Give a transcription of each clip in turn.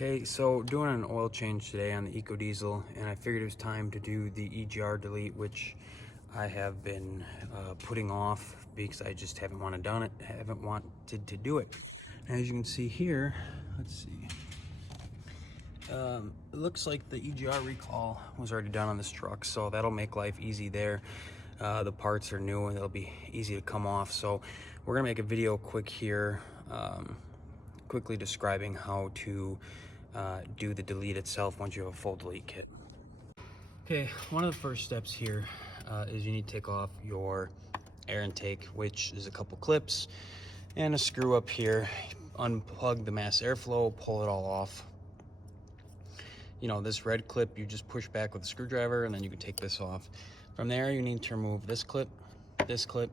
Okay, so doing an oil change today on the Eco Diesel, and I figured it was time to do the EGR delete, which I have been putting off because I just haven't wanted to do it. As you can see here, let's see. It looks like the EGR recall was already done on this truck, so that'll make life easy there. The parts are new and they'll be easy to come off. So we're gonna make a video quick here, quickly describing how to do the delete itself once you have a full delete kit. Okay, one of the first steps here is you need to take off your air intake, which is a couple clips and a screw up here. Unplug the mass airflow, pull it all off. You know, this red clip you just push back with a screwdriver, and then you can take this off. From there, you need to remove this clip, this clip.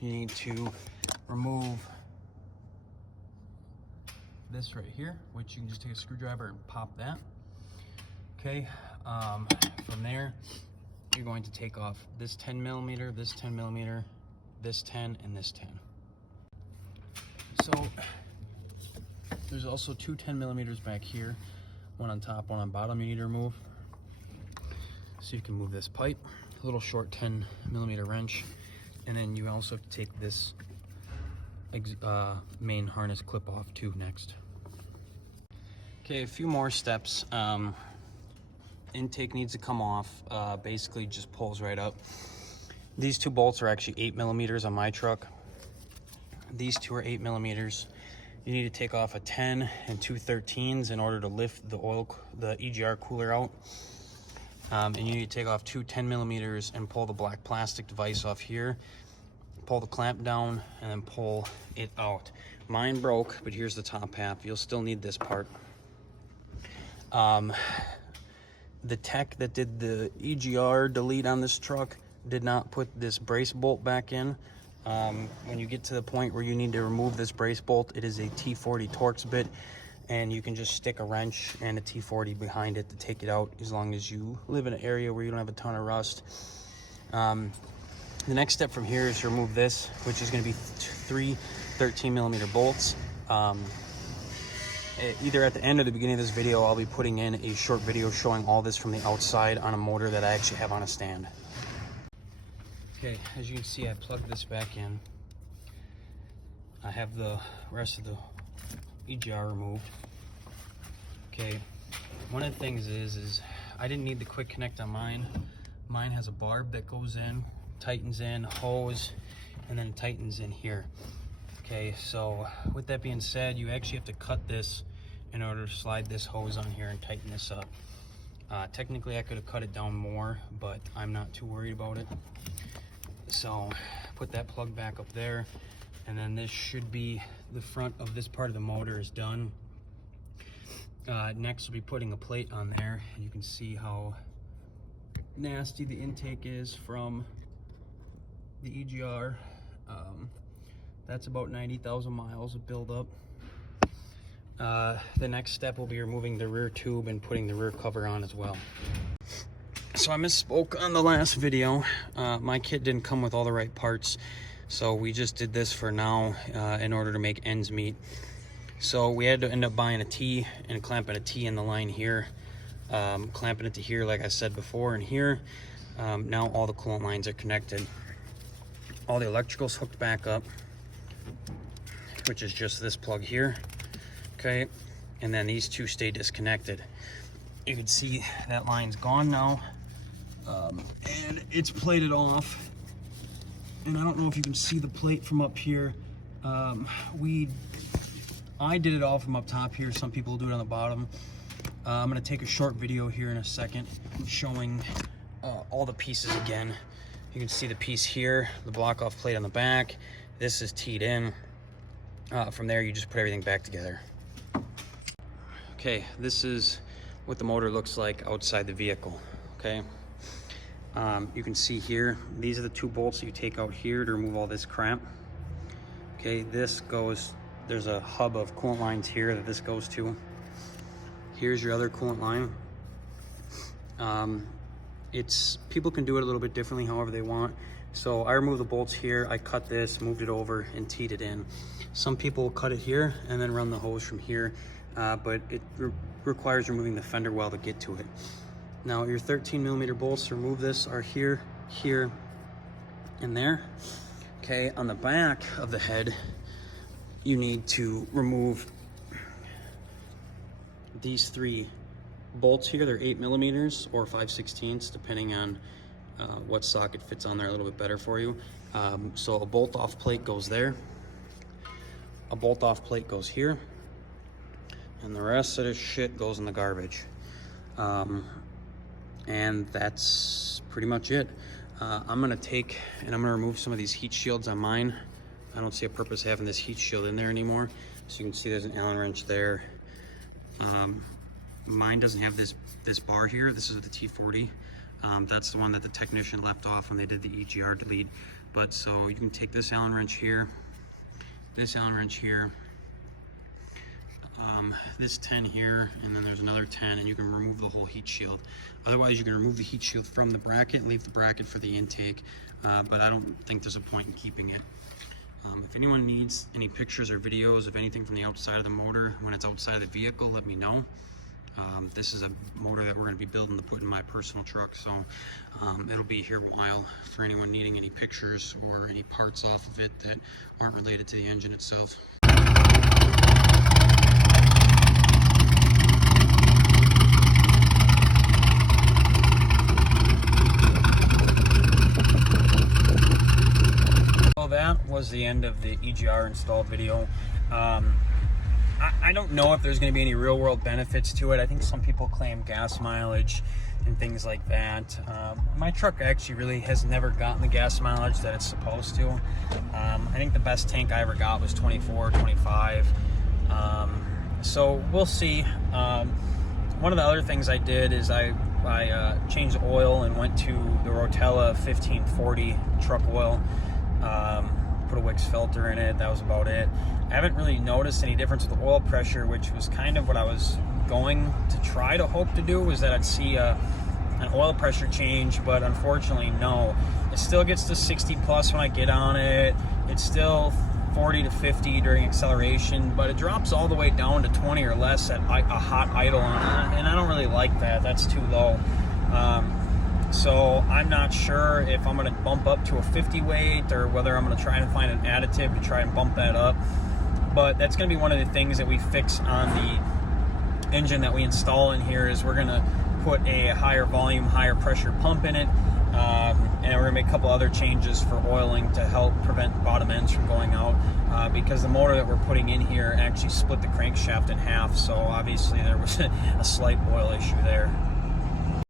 You need to remove this right here, which you can just take a screwdriver and pop that. Okay, from there, you're going to take off this 10 millimeter, this 10 millimeter, this 10, and this 10. So there's also two 10 millimeters back here, one on top, one on bottom you need to remove. So you can move this pipe, a little short 10 millimeter wrench, and then you also have to take this main harness clip off too next. Okay, a few more steps. Intake needs to come off, basically just pulls right up. These two bolts are actually 8 millimeters on my truck. These two are 8 millimeters. You need to take off a 10 and two 13s in order to lift the EGR cooler out. And you need to take off two 10 millimeters and pull the black plastic device off here. Pull the clamp down and then pull it out. Mine broke, but here's the top half. You'll still need this part. The tech that did the EGR delete on this truck did not put this brace bolt back in. When you get to the point where you need to remove this brace bolt, it is a T40 Torx bit, and you can just stick a wrench and a T40 behind it to take it out, as long as you live in an area where you don't have a ton of rust. The next step from here is to remove this, which is going to be three 13 millimeter bolts. Either at the end or the beginning of this video, I'll be putting in a short video showing all this from the outside on a motor that I actually have on a stand. Okay, as you can see, I plugged this back in. I have the rest of the EGR removed. Okay, one of the things is I didn't need the quick connect on mine. Mine has a barb that goes in, tightens in, hose, and then it tightens in here. Okay, so with that being said, you actually have to cut this in order to slide this hose on here and tighten this up. Technically, I could have cut it down more, but I'm not too worried about it. So put that plug back up there, and then this should be the front of this part of the motor is done. Next we'll be putting a plate on there, and you can see how nasty the intake is from the EGR. That's about 90,000 miles of buildup. The next step will be removing the rear tube and putting the rear cover on as well. So I misspoke on the last video. My kit didn't come with all the right parts, so we just did this for now in order to make ends meet. So we had to end up buying a T and clamping a T in the line here, clamping it to here like I said before, and here. Now all the coolant lines are connected. All the electrical's hooked back up, which is just this plug here. Okay, and then these two stay disconnected. You can see that line's gone now, and it's plated off. And I don't know if you can see the plate from up here. I did it all from up top here. Some people do it on the bottom. I'm gonna take a short video here in a second showing all the pieces again. You can see the piece here, the block off plate on the back. This is teed in. From there, you just put everything back together. Okay, this is what the motor looks like outside the vehicle. Okay, you can see here, these are the two bolts that you take out here to remove all this crap. Okay, this goes, there's a hub of coolant lines here that this goes to. Here's your other coolant line. People can do it a little bit differently however they want. So I removed the bolts here, I cut this, moved it over, and teed it in. Some people cut it here and then run the hose from here. but it requires removing the fender well to get to it. Now your 13mm bolts to remove this are here, here, and there. Okay, on the back of the head, you need to remove these 3 bolts here. They're 8mm or 5/16, depending on what socket fits on there a little bit better for you. So a bolt off plate goes there, a bolt off plate goes here, and the rest of this shit goes in the garbage. And that's pretty much it. I'm gonna take and I'm gonna remove some of these heat shields on mine. I don't see a purpose having this heat shield in there anymore. So you can see there's an Allen wrench there. Mine doesn't have this bar here. This is the T40. That's the one that the technician left off when they did the EGR delete. But so you can take this Allen wrench here, this Allen wrench here, this 10 here, and then there's another 10, and you can remove the whole heat shield. Otherwise, you can remove the heat shield from the bracket and leave the bracket for the intake, but I don't think there's a point in keeping it. If anyone needs any pictures or videos of anything from the outside of the motor when it's outside of the vehicle, let me know. This is a motor that we're going to be building to put in my personal truck, so it'll be here a while for anyone needing any pictures or any parts off of it that aren't related to the engine itself. Well, that was the end of the EGR install video. I don't know if there's going to be any real world benefits to it. I think some people claim gas mileage and things like that. My truck actually really has never gotten the gas mileage that it's supposed to. I think the best tank I ever got was 24, 25. So we'll see. One of the other things I did is I changed the oil and went to the Rotella 1540 truck oil. Put a Wix filter in it. That was about it. I haven't really noticed any difference with the oil pressure, which was kind of what I was going to try to hope to do, was that I'd see an oil pressure change, but unfortunately no. It still gets to 60 plus when I get on it. It's still 40 to 50 during acceleration, but it drops all the way down to 20 or less at a hot idle on it, and I don't really like that. That's too low. So I'm not sure if I'm going to bump up to a 50 weight or whether I'm going to try and find an additive to try and bump that up. But that's going to be one of the things that we fix on the engine that we install in here, is we're going to put a higher volume, higher pressure pump in it. And we're going to make a couple other changes for oiling to help prevent bottom ends from going out, because the motor that we're putting in here actually split the crankshaft in half. So obviously there was a slight oil issue there.